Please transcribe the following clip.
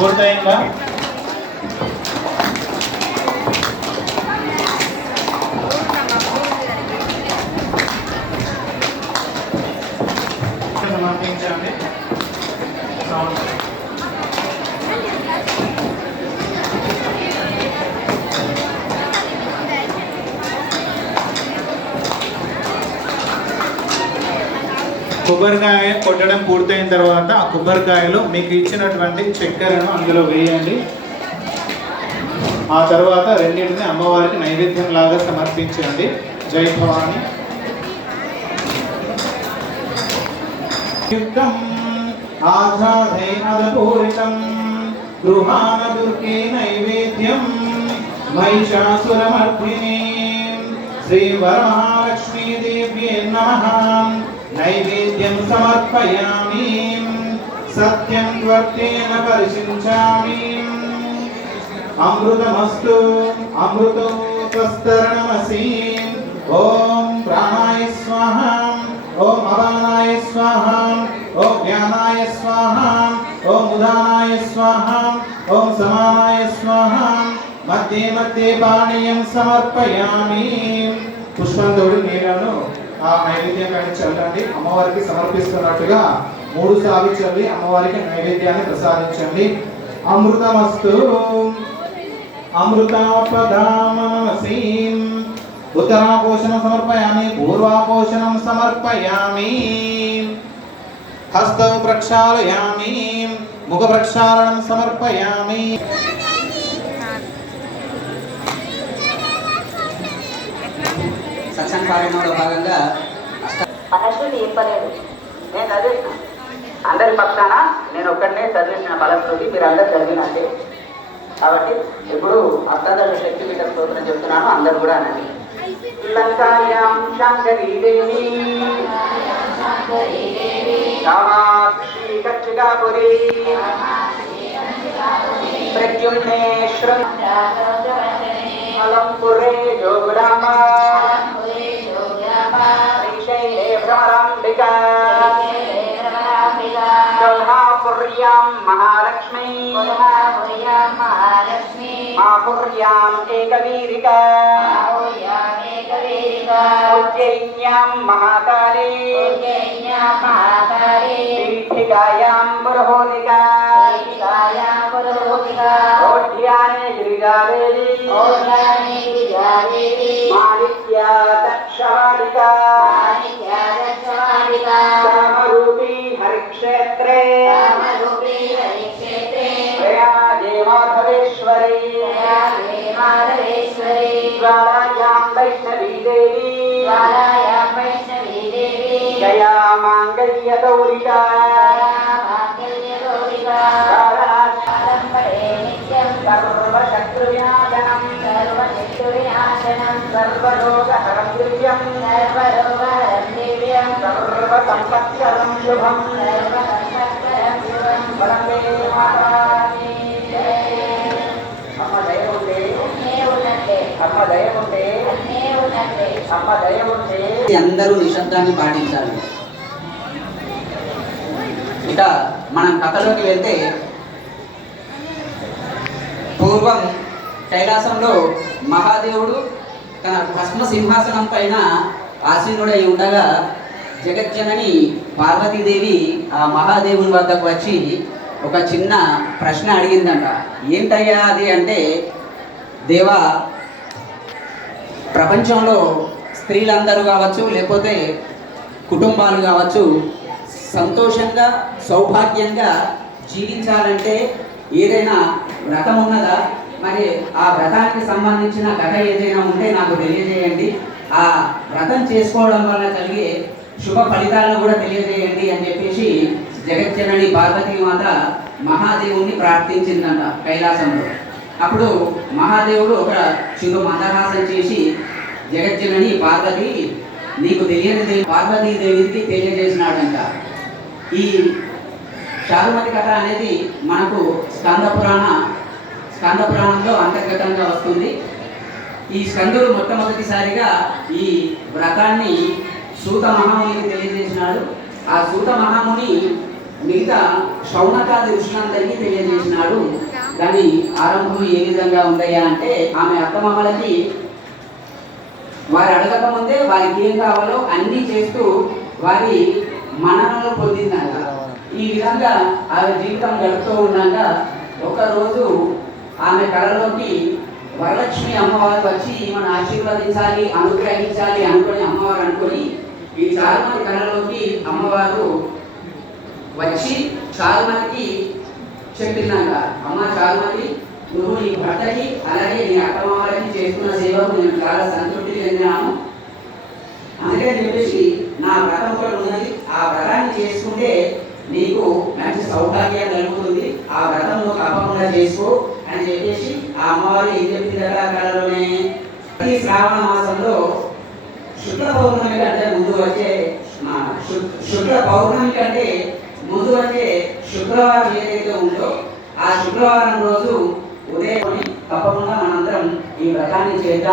పూర్తయిందా సమర్పించండి కొబ్బరికాయ కొట్టడం పూర్తయిన తర్వాత ఆ కొబ్బరికాయలు మీకు ఇచ్చినటువంటి చక్కెరను అందులో వేయండి. ఆ తర్వాత రెండింటిని అమ్మవారికి నైవేద్యం లాగా సమర్పించండి. జై భవాని. యుక్తం ఆఘాధైనదపూరితం గృహాన దుర్గే నైవేద్యం మహిషాసురమర్ధిని శ్రీ వరమహాలక్ష్మీదేవ్యే నమః. నైవేద్యం సమర్పయామి. సత్యం వర్తేన పరిశించామి. అమృతమస్తు అమృతోపస్తరణమసి. ఓం ప్రాణాయ స్వాహ. ఓం అవానాయ స్వాహ. ఓం జ్ఞానాయ స్వాహ. ఓం ఉదానాయ స్వాహ. ఓం సమానాయ స్వాహ. మధ్య మధ్య పానీయం సమర్పయామి. పుష్పంతోడు నీళ్ళను ఆ నైవేద్యాన్ని చల్లండి. అమ్మవారికి సమర్పిస్తున్నట్టుగా మూడు సార్లు చల్లి అమ్మవారికి నైవేద్యాన్ని ప్రసాదించండి. అమృతమస్తు అమృతాపదామనసీం ఉత్తరాపోషణం సమర్పయామి పూర్వాపోషణం సమర్పయామి. హస్తౌ ప్రక్షాళయామి ముఖ ప్రక్షాళనం సమర్పయామి. సత్సంగ పారాయణంలో భాగంగా నేను అదే. అందరి పక్షాన నేను ఒక్కడనే చదివిన ఫలశ్రుతి మీరు అందరు చదివినండి. కాబట్టి ఇప్పుడు అష్టాదశ శక్తి పీఠ స్తోత్రం చెప్తున్నాను అందరు కూడా అనండి. లంకాయాం శాంకరీదేవి కామాక్షి కచ్చికాపురి ప్రద్యుమ్నేశ్వరం అలంపురే జోగురామ భ్రమరాంబికా కొల్హాపుర్యాం మహాలక్ష్మీ। మాపుర్యాం ఏకవీరికా। ఉజ్జయిన్యాం మహాకాళీ। పీఠికాయాం బృహోదికా ఓఢ్యానే గిరిజాదేవి। మాణిక్యా దక్షవాడికా కామరూపీ హరిక్షేత్రే ప్రయాగే మాధవేశ్వరీ జ్వాలాయాం వైష్ణవీ దేవి జయా మాంగళ్యగౌరికా సర్వశత్రువినాశనం సర్వరోగహరం దివ్యం సర్వసంపత్కరం శుభం వరమే మాతాని అమ్మ దయ ఉంటే అమ్మ దయ ఉంటే అమ్మ దయ ఉంటే అందరూ నిశ్శబ్దాన్ని పాటించాలి. ఇక మనం కథలోకి వెళ్తే పూర్వం కైలాసంలో మహాదేవుడు తన భస్మ సింహాసనం పైన ఆసీనుడై ఉండగా జగజ్జనని పార్వతీదేవి ఆ మహాదేవుని వద్దకు వచ్చి ఒక చిన్న ప్రశ్న అడిగిందంట. ఏంటయ్యా అది అంటే దేవా ప్రపంచంలో స్త్రీలందరూ కావచ్చు లేకపోతే కుటుంబాలు కావచ్చు సంతోషంగా సౌభాగ్యంగా జీవించాలంటే ఏదైనా వ్రతం ఉన్నదా? మరి ఆ వ్రతానికి సంబంధించిన కథ ఏదైనా ఉంటే నాకు తెలియజేయండి. ఆ వ్రతం చేసుకోవడం వల్ల కలిగే శుభ ఫలితాలను కూడా తెలియజేయండి అని చెప్పేసి జగజ్జనని పార్వతీమాత మహాదేవుణ్ణి ప్రార్థించిందంట కైలాసంలో. అప్పుడు మహాదేవుడు ఒక చిరు మందహాసం చేసి జగజ్జనని పార్వతి నీకు తెలియనిది పార్వతీదేవికి తెలియజేసినాడంట. ఈ చారుమతి కథ అనేది మనకు స్కంద పురాణ స్కంద పురాణంలో అంతర్గతంగా వస్తుంది. ఈ స్కందుడు మొట్టమొదటిసారిగా ఈ వ్రతాన్ని సూత మహామునికి తెలియజేసినాడు. ఆ సూత మహాముని మిగతా శౌనకాది ఋషులందరికీ తెలియజేసినాడు. దాని ఆరంభం ఏ విధంగా ఉందయ్యా అంటే ఆమె అత్తమామలకి వారు అడగక ముందే వారికి ఏం కావాలో అన్నీ చేస్తూ వారి మననలు పొందిందంట. ఈ విధంగా ఆమె జీవితం గడుపుతూ ఉండగా ఒకరోజు ఆమె కళలోకి వరలక్ష్మి అమ్మవారు వచ్చి ఈమెను ఆశీర్వదించాలి అనుగ్రహించాలి అనుకుని అమ్మవారు అనుకొని ఈ చారుమతి కళలోకి అమ్మవారు వచ్చి చారుమతికి చెప్పినాక అమ్మ చారుమతి నువ్వు నీ భర్తకి అలాగే నీ అత్తమామలకి చేసుకున్న సేవకు నేను చాలా సంతృప్తి చెందినాను. అందుకని చెప్పేసి నా వ్రతం కూడా ఉన్నది. ఆ వ్రతాన్ని చేసుకుంటే నీకు మంచి సౌభాగ్యం కలుగుతుంది. ఆ వ్రతం తప్పకుండా చేసుకో అని చెప్పేసి ఆ అమ్మవారు ఏం చెప్పింది కళలోనే? ప్రతి శ్రావణ మాసంలో శుక్ల పౌర్ణమి కంటే ముందు వచ్చే ఆ, శుక్ల పౌర్ణమి కంటే ముందు వచ్చే శుక్రవారం ఏదైతే ఉందో ఆ శుక్రవారం రోజు ఉదయం తప్పకుండా మనందరం ఈ వ్రతాన్ని చేద్దాం.